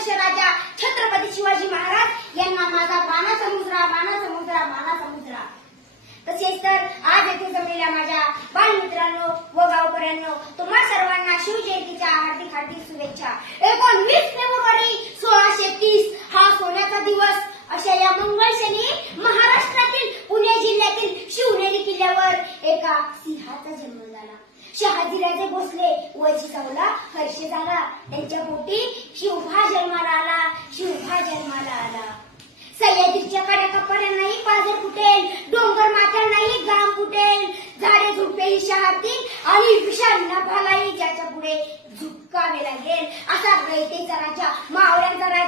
महाराष्ट्राचे राजा छत्रपती शिवाजी महाराज यांना माझा मानाचा मुजरा, मानाचा मुजरा, मानाचा मुजरा. तसेच तर आज येथे जमलेल्या माझ्या बालमित्रांनो व गावकऱ्यांनो, तुम्हा सर्वांना शिवजयंतीच्या हार्दिक हार्दिक शुभेच्छा. 19 फेब्रुवारी 1630 हा सोन्याचा दिवस. अशा या मंगळशनी महाराष्ट्रातील पुणे जिल्ह्यातील शिवनेरी किल्ल्यावर एका सिंहाचा जन्म झाला. शहाजीराजे भोसले व जिजाऊला हर्ष झाला. त्यांच्या पोटी शिवभा जन्माला आला, शिवभा जन्माला आला. सह्याद्रीच्या काड्याकपाड्या नाही पाझर फुटेल, डोंगर माथ्या नाही गाम फुटेल, झाडे झुडपेही शहारतील आणि विशाल नभालाही ज्याच्या पुढे झुकावे लागेल. असा रयतेचा राजा, मावळ्यांचा राजा